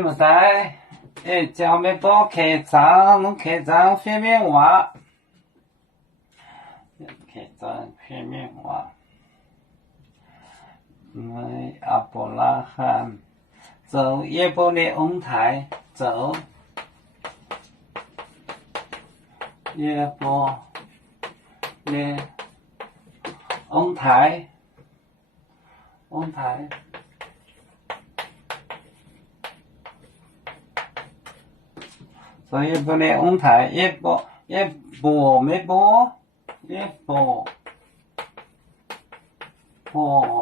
么带，叫咩多开张，侬开张方面话，开张方面话，阿伯拉罕，走耶伯列翁台，走耶伯列翁台，翁台。所以不能翁台一波没波，一波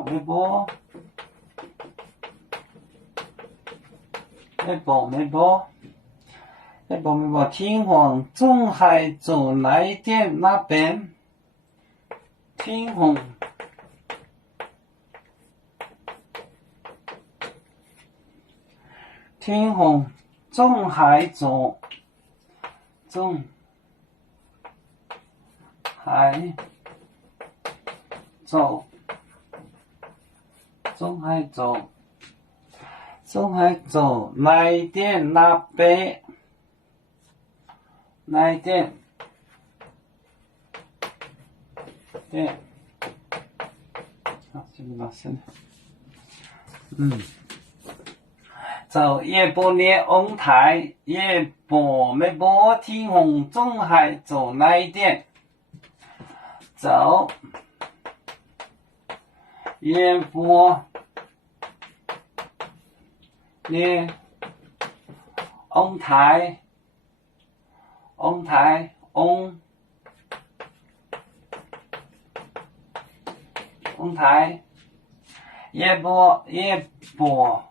没波，一波没波，一波没波。天皇中海走来电那边，天皇。天皇中海走。中海走，中海走，中海走，来电那边，来电，电，好，这个老师，走耶伯列翁台，耶伯没波，天皇中海走来电，走耶伯列翁台，翁台翁台，耶伯没波，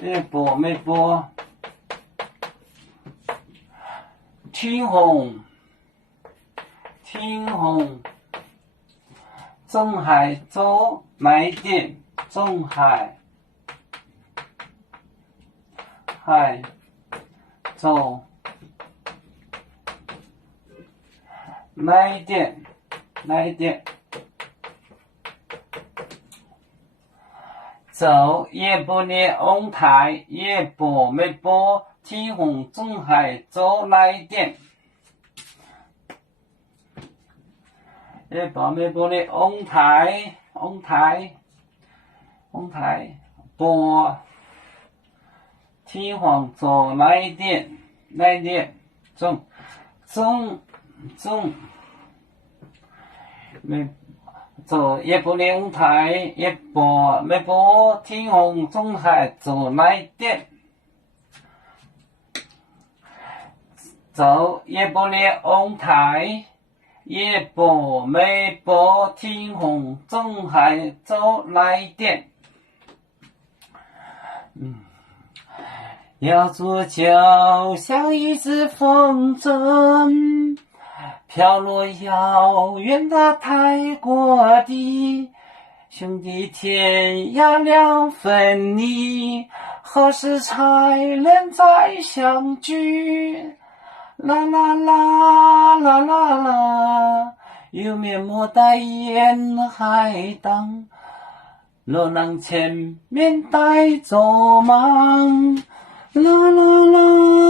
耶伯没波，天皇中海走来电，中海走来电，走耶伯列翁台，耶伯没波，天皇中海走来电，耶伯没波列翁台，波，天皇走来电，中，没。走耶伯列翁台，耶伯没波，天皇中海走来电，走耶伯列翁台，耶伯没波，天皇中海走来电。要做就像一只风筝，飘落遥远的泰国地，兄弟天涯两分离，何时才能再相聚？啦啦啦啦啦啦，有面莫待沿海荡，若能前面带走忙，啦啦啦。